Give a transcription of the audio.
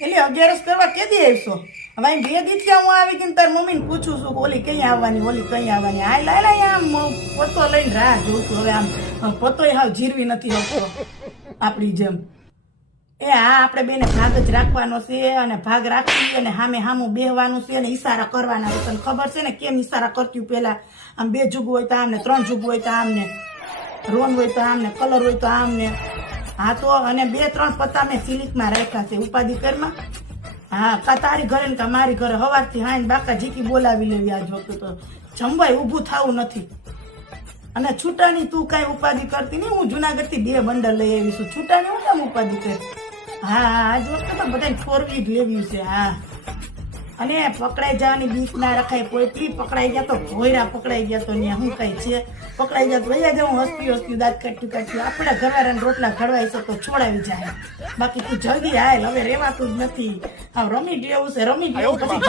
એટલે 11 કરવા કેદી આવશો? હવે 2 દી થયા હું આવી ગઈ, તાર મમ્મીને પૂછું છું કે ઓલી કઈ આવવાની, ઓલી કઈ આવવાની. આ લાય આમ પોતો લઈને રાહ જોઉં છું. હવે આમ પોતોય હાવ જીરવી નથી આવતો આપણી જેમ. હા, આપણે બેને ભાગ જ રાખવાનો છે, અને ભાગ રાખી અને સામું બેહવાનું છે, અને ઈશારા કરવાના છે. તને ખબર છે ને કેમ ઈશારા કરતી? પેલા આમ 2 જુગ હોય તો આમને, 3 જુગ હોય તો આમને, રોન હોય તો આમને, કલર હોય તો આમને. હા તો અને 2-3 પત્તા મેં સિલિકમાં રાખ્યા છે ઉપાધિ કરમાં. હા, કા તારી ઘરે ને કા મારી ઘરે હવારથી હાઈને બાકા જીકી બોલાવી લેવી. આજ વખતે તો જમવાય ઊભું થવું નથી. અને છૂટાની તું કાંઈ ઉપાધિ કરતી નહીં. હું જુનાગઢથી 2 બંડલ લઈ આવી છું. છૂટાની હું કેમ ઉપાધિ કરી? હા, આજ વખતે તો બધાને 4 વ્હીલ લેવી છે. હા, અને પકડાઈ જવાની બીક ના રખાય. પોઈટલી પકડાઈ ગયા તો ભોયરા પકડાઈ ગયા તો ત્યાં શું કઈ છે? પકડાઈ ગયા તો અહીંયા જવું હસતી દાંત કાઢ્યું. આપણે ઘરવાળાને રોટલા ઘડવાય છે તો છોડાવી જાય. બાકી તું જલ્દી હાલ, હવે રેવાતું જ નથી. હા, રમી જ લેવું છે, રમી જ લેવું પછી